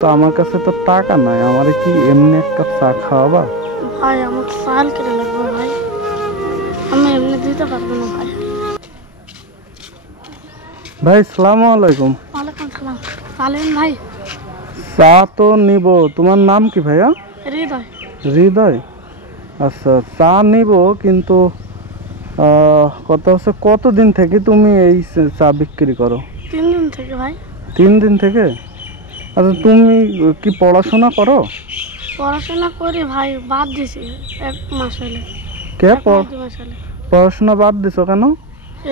তো আমার কাছে তো টাকা নাই, আমারে কি এমনি এক কাপ চা খাওয়াবা? ভাই আমার চাল কিনে লাগবে ভাই, আমি এমনি দিতে পারবো না ভাই। ভাই সালাম আলাইকুম। ওয়ালাইকুম সালাম। সালেম ভাই। চা তো নিব, তোমার নাম কি ভাইয়া? হৃদয়। হৃদয়। আচ্ছা, চা নিব, কিন্তু কথা হচ্ছে কতদিন থেকে তুমি এই চা বিক্রি করো? 3 দিন থেকে ভাই। 3 দিন থেকে? আচ্ছা, তুমি কি পড়াশোনা করো? পড়াশোনা করি ভাই, বাদ দিছি 1 মাস হলে। কে 2 মাস হলে। পড়াশোনা বাদ দিছো কেন?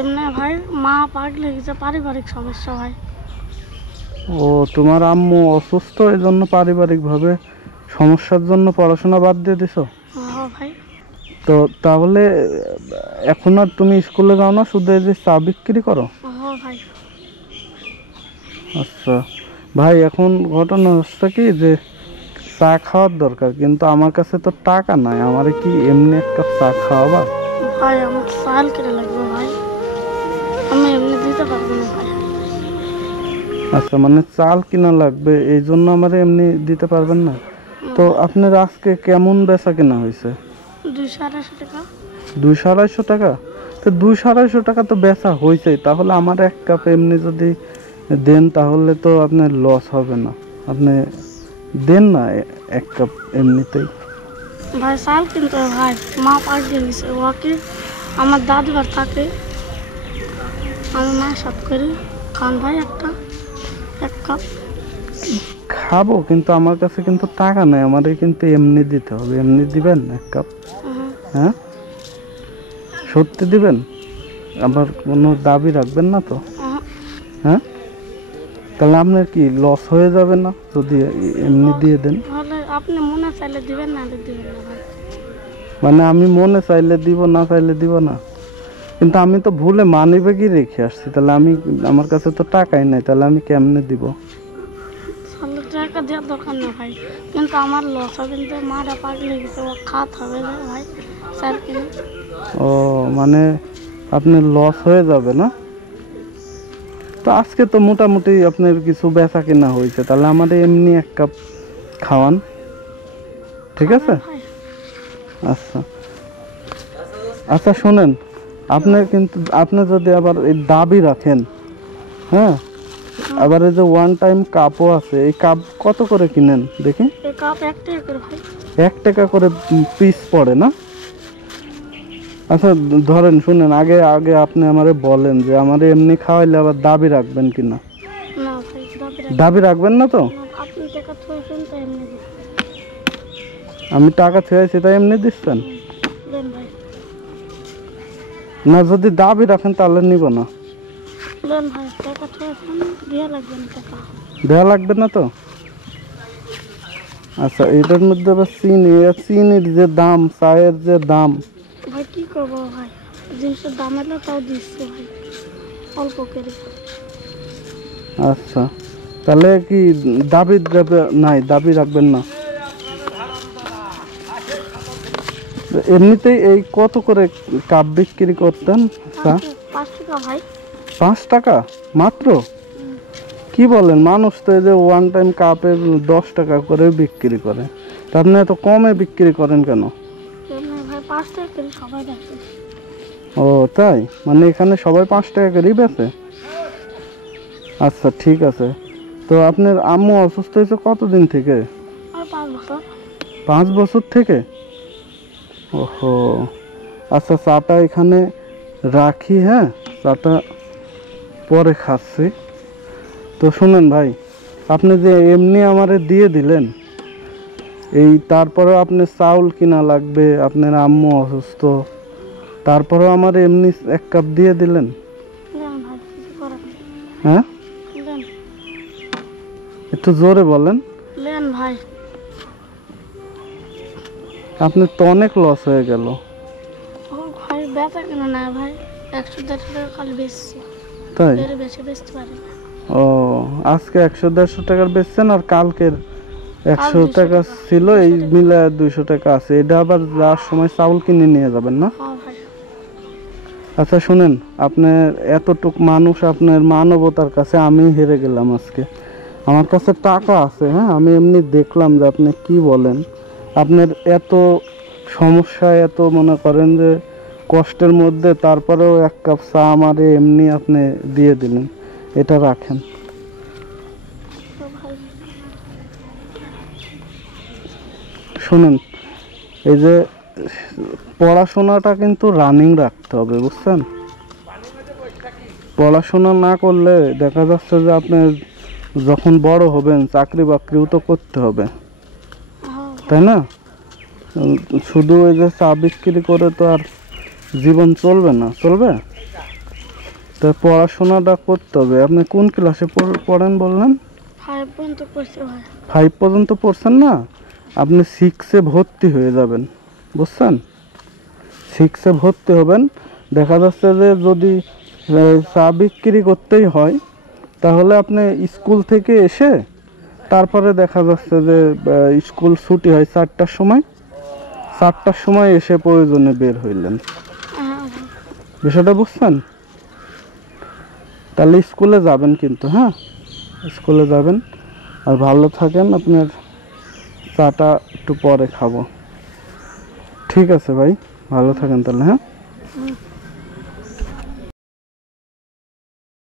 এমনি ভাই মা পাগল হয়ে গেছে, পারিবারিক সমস্যা ভাই। ও, তোমার আম্মু অসুস্থ, এই জন্য পারিবারিকভাবে সমস্যার জন্য পড়াশোনা বাদ দিয়ে দিছো? হ্যাঁ ভাই। তো তাহলে এখন আর তুমি স্কুলে যাও না, শুধু এই যে চা বিক্রি করো? হ্যাঁ ভাই। আচ্ছা ভাই, এখন ঘটনা হচ্ছে কি যে চা খাওয়ার দরকার, কিন্তু আমার কাছে তো টাকা নাই, আমারে কি এমনি এক কাপ চা খাওয়াবা? ভাই আমার চাল কিনে লাগবে ভাই, আমি এমনি দিতে পারবো না ভাই। আচ্ছা, মানে চাল কিনা লাগবে এই জন্য আমারে এমনি দিতে পারবেন না? তো আপনার আজকে কেমন বেচা কেনা হয়েছে? 200-250 টাকা। 200-250 টাকা? তো 200-250 টাকা তো বেচা হয়েছে, তাহলে আমার এক কাপ এমনি যদি দেন তাহলে তো আপনার লস হবে না। আপনি দেন না এক কাপ এমনিতেই। ভাই চাল কিনতে হবে ভাই, মা পাগল হয়ে গেছে, ওকে আমার দাদুবার থাকে, আমি মায়ের সাথ করি। খান ভাই এক কাপ। খাবো, কিন্তু আমার কাছে কিন্তু টাকা নেই, আমারে কিন্তু এমনি দিতে হবে। এমনি দিবেন এক কাপ? হ্যাঁ, সত্যি দিবেন? আবার কোনো দাবি রাখবেন না তো? হ্যাঁ, তাহলে আপনার কি লস হয়ে যাবে না যদি এমনি দিয়ে দেন? তাহলে আপনি মনে চাইলে দিবেন, না দিবেন না ভাই। মানে আমি মনে চাইলে দিব, না চাইলে দিব না? কিন্তু আমি তো ভুলে মানিব্যাগই রেখে আসছি, তাহলে আমার কাছে তো টাকাই নাই, তাহলে আমি কেমনে দিব? তাহলে টাকা দেওয়ার দরকার না ভাই, কিন্তু আমার লস হবে, কিন্তু মারা পাগল হয়ে গেছে, ও খাত হবে না ভাই স্যার কিনে। ও, মানে আপনার লস হয়ে যাবে না? তো আজকে তো মোটামুটি আপনার কিছু বেচা কিনা হয়েছে, তাহলে আমাদের এমনি এক কাপ খাওয়ান, ঠিক আছে? ভাই আচ্ছা আচ্ছা, শোনেন, আপনি যদি আবার এই দাবি রাখেন, হ্যাঁ, আবার এই যে ওয়ান টাইম কাপও আছে, এই কাপ কত করে কিনেন দেখি? এই কাপ 1 টাকা করে ভাই। 1 টাকা করে পিস পড়ে না? আচ্ছা ধরেন, শুনেন, আগে আগে আপনি আমারে বলেন যে আমারে এমনি খাওয়াইলে আবার দাবি রাখবেন কিনা? না ভাই দাবি রাখবেন না তো? আপনি টাকা থইছেন তো এমনি দিন। আমি টাকা চেয়েছি তাই এমনি দিচ্ছেন? দেন ভাই। না, যদি দাবি রাখেন তাহলে নিব না। দেন ভাই, টাকা থইছেন, দিয়ে লাগবে না টাকা। দেওয়া লাগবে না তো? আচ্ছা, এটার মধ্যে আবার চিনির যে দাম, চায়ের যে দাম। ভাই কি করবো ভাই, জিনিসের দাম এলো তাও দিচ্ছে ভাই, অল্প করে। আচ্ছা, তাহলে কি নাই, দাবি রাখবেন না? এমনিতেই এই কত করে কাপ বিক্রি করতেন? 5 টাকা ভাই। 5 টাকা মাত্র? কি বলেন, মানুষ তো এই যে ওয়ান টাইম কাপে 10 টাকা করে বিক্রি করে, তা আপনি এত কমে বিক্রি করেন কেন? এমনি ভাই 5 টাকা করে সবাই দেখে। ও তাই, মানে এখানে সবাই 5 টাকা করেই বেচে? আচ্ছা ঠিক আছে। তো আপনার আম্মু অসুস্থ হয়েছে কতদিন থেকে? আর 5 বছর। 5 বছর থেকে? ওহো, আচ্ছা, চাটা এখানে রাখি, হ্যাঁ, চাটা পরে খাচ্ছি। তো শুনেন ভাই, আপনি যে এমনি আমারে দিয়ে দিলেন, এই তারপরেও আপনার চাউল কিনা লাগবে, আপনার আম্মু অসুস্থ, তারপরেও আমার এমনি 1 কাপ দিয়ে দিলেন? দেন ভাই, কিছু করার নেই। হ্যাঁ, দেন। একটু জোরে বলেন। লেন ভাই। আপনার তো অনেক লস হয়ে গেল। ও ভাই বেচা কেন না ভাই, 100-150 টাকা খালি বেচছি, তাই? এর বেশি বেচতে পারি না। ও, আজকে 100-150 টাকার বেচছেন, আর কালকের 100 200 টাকা টাকা। ছিল, এই মিলে 200 টাকা আছে। এটা আবার যাওয়ার সময় চাউল কিনে নিয়ে যাবেন না? হ্যাঁ ভাই। আচ্ছা শুনেন, আপনার এতটুক মানুষ, আপনার মানবতার কাছে আমি হেরে গেলাম আজকে। আমার কাছে টাকা আছে, হ্যাঁ, আমি এমনি দেখলাম যে আপনি কি বলেন, আপনার এত সমস্যায়, এত মনে করেন যে কষ্টের মধ্যে, তারপরেও 1 কাপ চা আমারে এমনি আপনি দিয়ে দিলেন, এটা রাখেন। তো ভাই শুনেন, এই যে পড়াশোনাটা কিন্তু রানিং রাখতে হবে, বুঝছেন? পড়াশোনা না করলে দেখা যাচ্ছে যে আপনি যখন বড় হবেন চাকরি বাকরিও তো করতে হবে, হ্যাঁ তাই না? শুধু ওই যে চা বিক্রি করে তো আর জীবন চলবে না, চলবে? তো পড়াশোনাটা করতে হবে। আপনি কোন ক্লাসে পড়েন বললেন? 5 পর্যন্ত পড়ছে ভাই। 5 পর্যন্ত পড়ছেন না? আপনি 6-এ ভর্তি হয়ে যাবেন, বুঝছেন? 6-এ ভর্তি হবেন। দেখা যাচ্ছে যে যদি চা বিক্রি করতেই হয়, তাহলে আপনি স্কুল থেকে এসে তারপরে দেখা যাচ্ছে যে স্কুল ছুটি হয় 4টার সময়, 4টার সময় এসে প্রয়োজনে বের হইলেন। হ্যাঁ ভাই। বিষয়টা বুঝছেন? তাহলে স্কুলে যাবেন কিন্তু, হ্যাঁ, স্কুলে যাবেন। আর ভালো থাকেন, আপনার চাটা একটু পরে খাবো। ঠিক আছে ভাই, ভালো থাকেন তাহলে, হ্যাঁ। হুম।